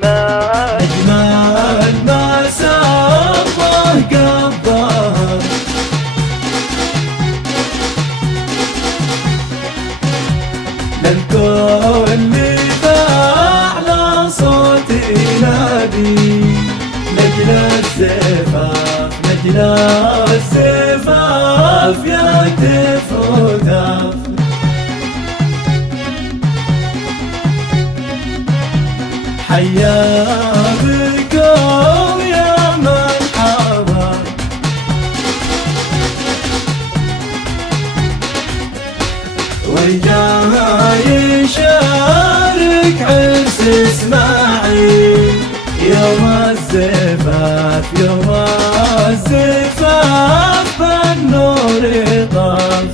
أجمل ما سبه قبه للكل بأعلى صوت ينادي نجل الزفاف نجل الزفاف يهتف وهتاف حيا بكم يا مرحبا وجاها يشارك عرس اسماعيل يوم الزفاف يوم الزفاف بالنور طاف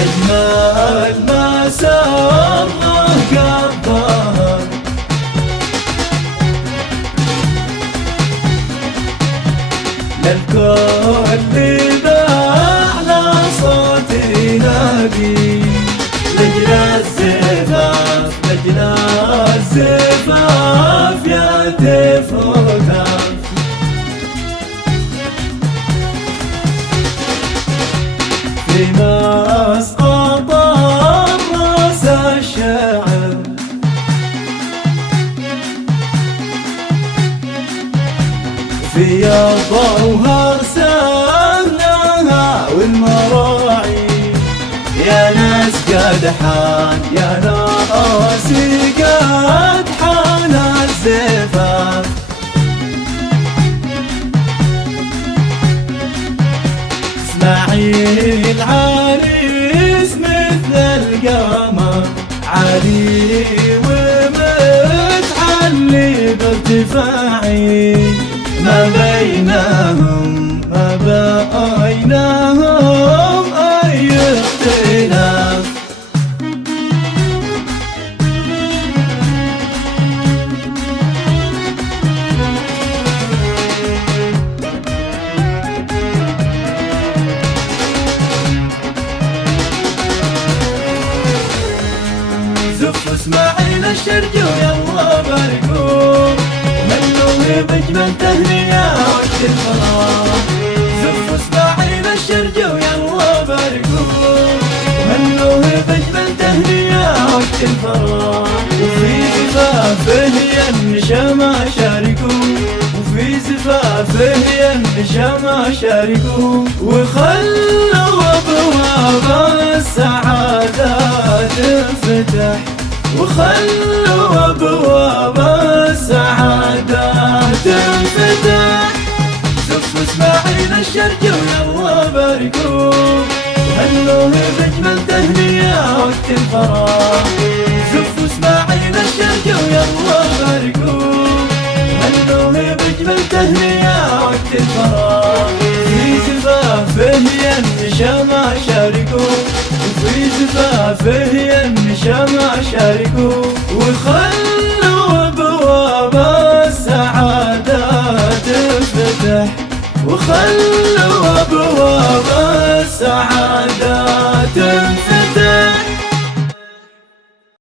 أجمل ما سره قبه للكل بأعلى صوت ينادي لجل الزفاف لجل الزفاف يهتف وهتاف في مسقط الراس الشعر في ضوها ارسلناها والمراعي يا ناس قد حان يا ناس قد حان الزفاف اسماعيل عريس مثل القمر عالي ومتعلي بارتفاعي ما بينهم أي اختلاف زفوا اسماعيل الشرق ويلا باركوا وهنوه بجمل تهنية وقت الفراح زفوا اسماعيل الشرق ويلا باركوا وهنوه بجمل تهنية وقت الفراح وفي زفافه النشامة شاركوا وفي زفافه النشامة شاركوا وخلوا أبواب السعادة تنفتح وخلوا أبواب السعادة تنفتح زفوا اسماعيل الشرق ويلا باركوا وهنوه بجمل تهنية وقت الفراح زفوا اسماعيل الشرق ويلا باركوا وهنوه بجمل تهنية وقت الفراح في زفافه النشامة شاركوا وفي زفافه النشامة شاركوا وخلوا أبواب السعادة تنفتح وخلوا أبواب السعادة تنفتح